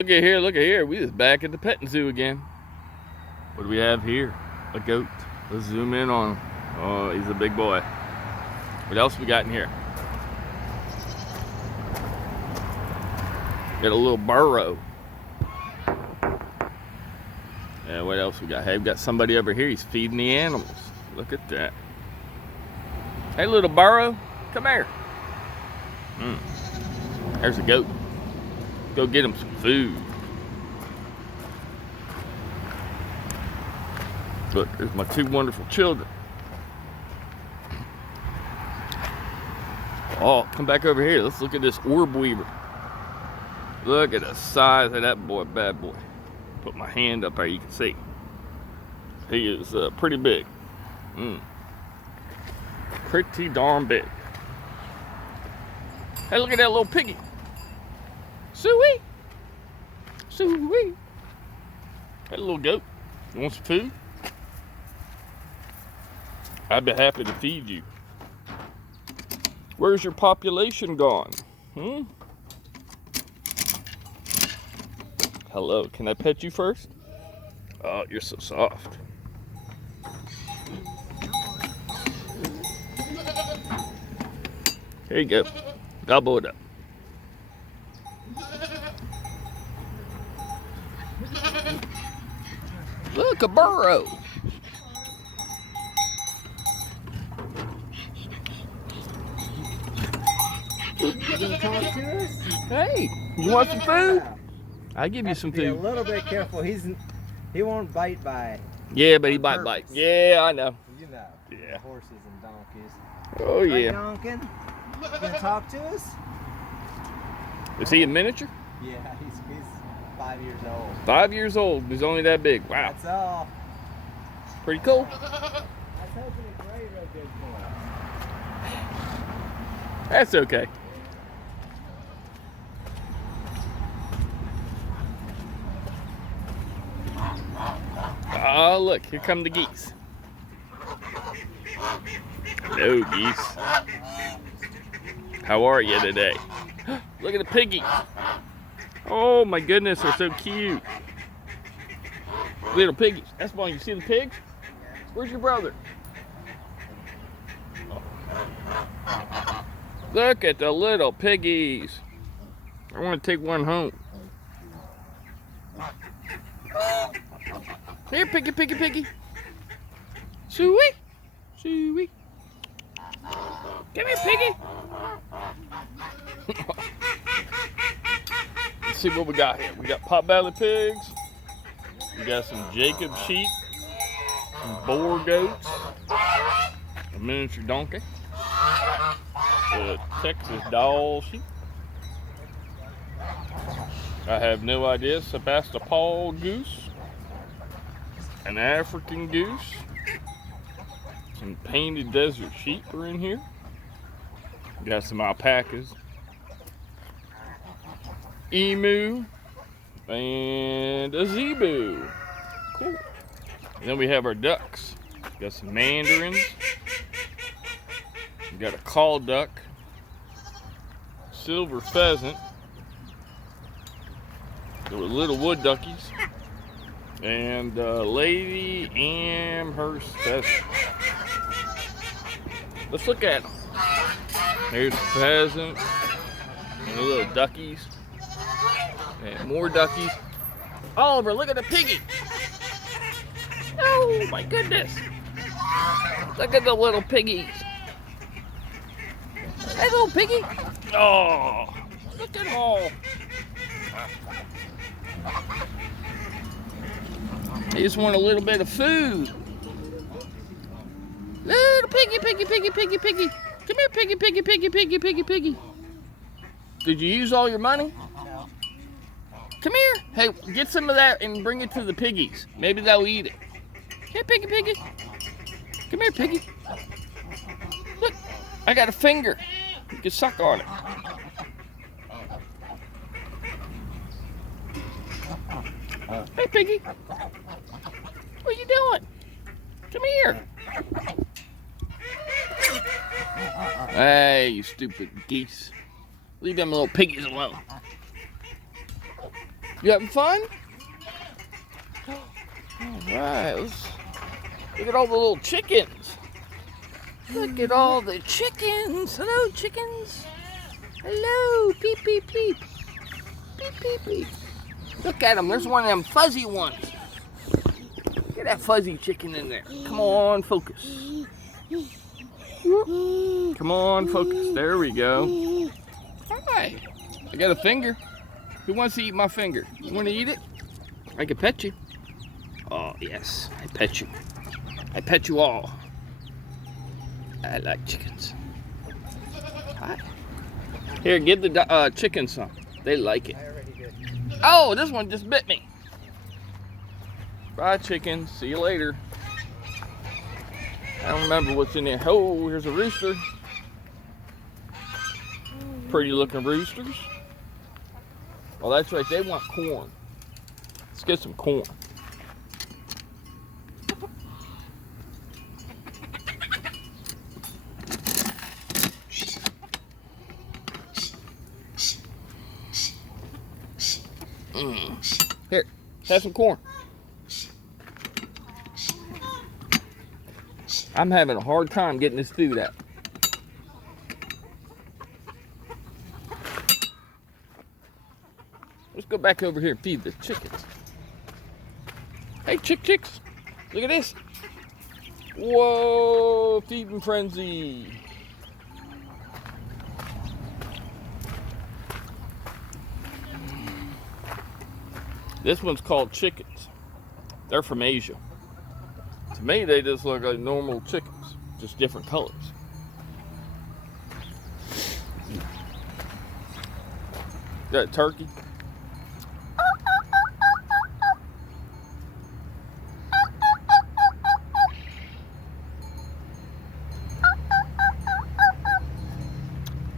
Look at here, look at here. We just back at the petting zoo again. What do we have here? A goat. Let's zoom in on him. Oh, he's a big boy. What else we got in here? Got a little burro. And what else we got? Hey, we got somebody over here. He's feeding the animals. Look at that. Hey, little burro, come here. There's a goat. Go get him some food. Look, there's my two wonderful children. Oh, come back over here. Let's look at this orb weaver. Look at the size of that boy, bad boy. Put my hand up there, you can see. He is pretty big. Pretty darn big. Hey, look at that little piggy. Suey. Suey. That little goat. You want some food? I'd be happy to feed you. Where's your population gone? Hello, can I pet you first? Oh, you're so soft. Here you go. Gobble it up. Look, a burro. You talk to us? Hey, you want some food? I'll give you some Be a food. little bit careful. He won't bite by. Yeah, but he on bite. purpose. Yeah, I know. You know. Yeah. Horses and donkeys. Oh Right, yeah. Donkin? You gonna talk to us? Is he a miniature? Yeah, he's 5 years old. 5 years old. He's only that big. Wow. That's all. Pretty cool. I was hoping it's real good for us. That's okay. Oh, look, here come the geese. Hello, geese. How are you today? Look at the piggy. Oh my goodness, they're so cute. Little piggies. That's why you see the pigs? Where's your brother? Look at the little piggies. I want to take one home. Here, piggy, piggy, piggy. Suey. Suey. Come here, piggy. Let's see what we got here. We got pot-bellied pigs. We got some Jacob sheep. Some Boer goats. A miniature donkey. A Texas doll sheep. I have no idea. Sebastopol goose. An African goose. Some painted desert sheep are in here. Got some alpacas. Emu. And a zebu. Cool. And then we have our ducks. Got some mandarins. We got a call duck. Silver pheasant. There were little wood duckies. And Lady Amherst pheasant. Let's look at them. Here's the pheasant. And the little duckies. And more duckies. Oliver, look at the piggy. Oh my goodness. Look at the little piggies. Hey, little piggy. Oh, look at all. They just want a little bit of food. Little piggy, piggy, piggy, piggy, piggy. Come here, piggy, piggy, piggy, piggy, piggy, piggy. Did you use all your money? No. Come here. Hey, get some of that and bring it to the piggies. Maybe they'll eat it. Here, piggy, piggy. Come here, piggy. Look, I got a finger. You can suck on it. Hey, piggy. What are you doing? Come here. Hey, you stupid geese. Leave them little piggies alone. You having fun? Alright, look at all the little chickens. Look at all the chickens. Hello, chickens. Hello, peep, peep, peep. Peep, peep, peep. Look at them. There's one of them fuzzy ones. Get that fuzzy chicken in there. Come on, focus. Come on, focus. There we go. Hi. I got a finger. Who wants to eat my finger? You want to eat it? I can pet you. Oh, yes. I pet you. I pet you all. I like chickens. Hi. Here, give the chicken some. They like it. I already did. Oh, this one just bit me. Bye, chicken. See you later. I don't remember what's in there. Oh, here's a rooster. Pretty looking roosters. Oh, that's right. They want corn. Let's get some corn. Here, have some corn. I'm having a hard time getting this food out. Let's go back over here and feed the chickens. Hey, chicks. Look at this. Whoa, feeding frenzy. This one's called chickens. They're from Asia. To me, they just look like normal chickens, just different colors. Got a turkey.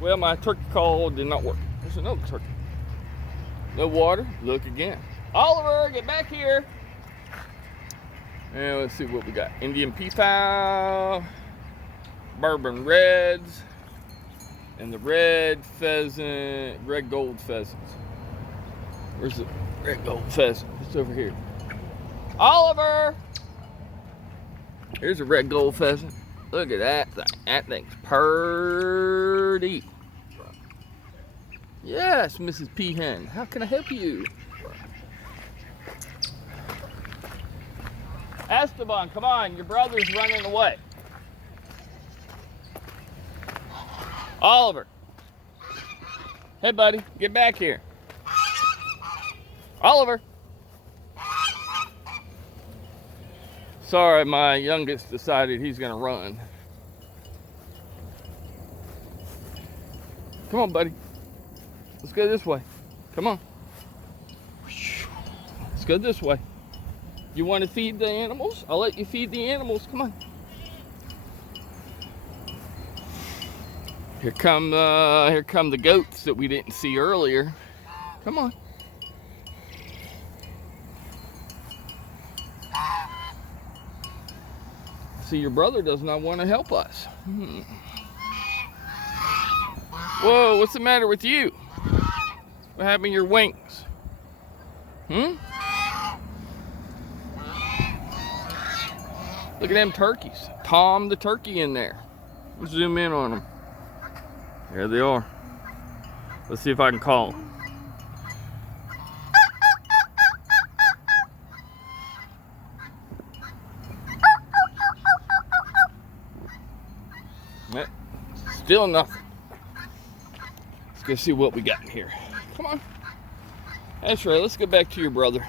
Well, my turkey call did not work. There's another turkey. No water. Look again. Oliver, get back here. And let's see what we got. Indian peafowl, bourbon reds, and the red pheasant, red gold pheasants. Where's the red gold pheasant? It's over here. Oliver! Here's a red gold pheasant. Look at that thing. That thing's purty. Yes, Mrs. Peahen. How can I help you? Esteban, come on. Your brother's running away. Oliver. Hey, buddy. Get back here. Oliver. Sorry, my youngest decided he's going to run. Come on, buddy. Let's go this way. Come on. Let's go this way. You want to feed the animals? I'll let you feed the animals. Come on. Here come the goats that we didn't see earlier. Come on. See, your brother does not want to help us. Whoa, what's the matter with you? What happened to your wings? Look at them turkeys. Tom the turkey in there. Let's zoom in on them. There they are. Let's see if I can call them. Still nothing. Let's go see what we got in here. Come on. That's right. Let's go back to your brother.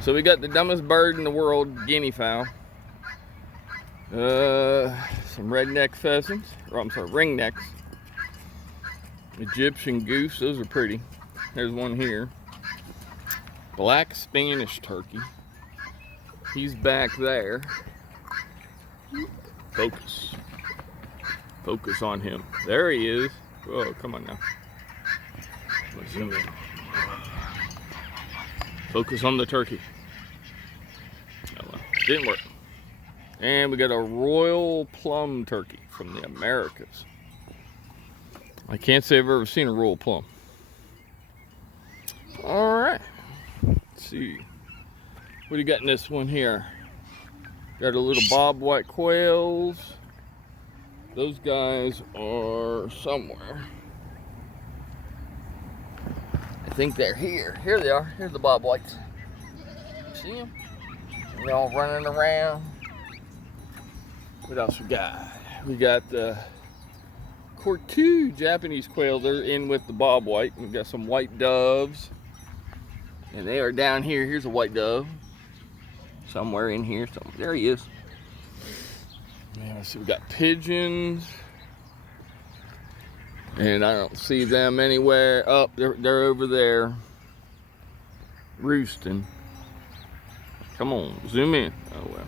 So we got the dumbest bird in the world, guinea fowl. Some redneck pheasants. Or I'm sorry, ringnecks. Egyptian goose. Those are pretty. There's one here. Black Spanish turkey. He's back there. Focus. Focus on him. There he is. Oh, come on now. Let's zoom in. Focus on the turkey. Oh, well, didn't work. And we got a royal plum turkey from the Americas. I can't say I've ever seen a royal plum. see. What do you got in this one here? Got a little bobwhite quails. Those guys are somewhere. I think they're here. Here they are. Here's the bobwhites. See them? They're all running around. What else we got? We got the Cortu Japanese quails. They're in with the bobwhite. We've got some white doves. And they are down here. Here's a white dove. Somewhere in here. There he is. Yeah, let's see. We got pigeons. And I don't see them anywhere. Oh, they're over there. Roosting. Come on, zoom in. Oh well.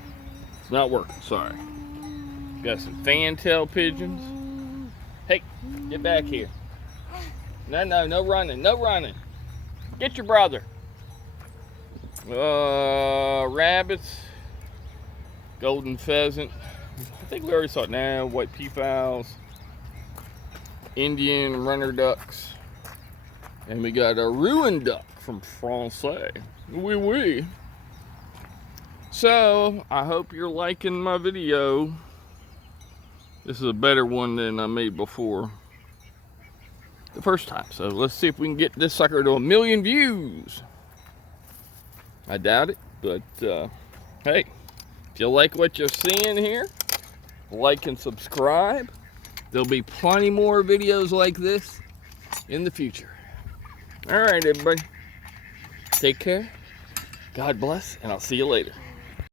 It's not working, sorry. Got some fantail pigeons. Hey, get back here. No running, no running. Get your brother. Rabbits. Golden pheasant. I think we already saw it now. White peafowls. Indian runner ducks. And we got a ruined duck from Francais. Oui, oui. So, I hope you're liking my video. This is a better one than I made before. The first time. So, let's see if we can get this sucker to 1 million views. I doubt it, but hey, if you like what you're seeing here, like and subscribe. There'll be plenty more videos like this in the future. All right, everybody. Take care. God bless, and I'll see you later.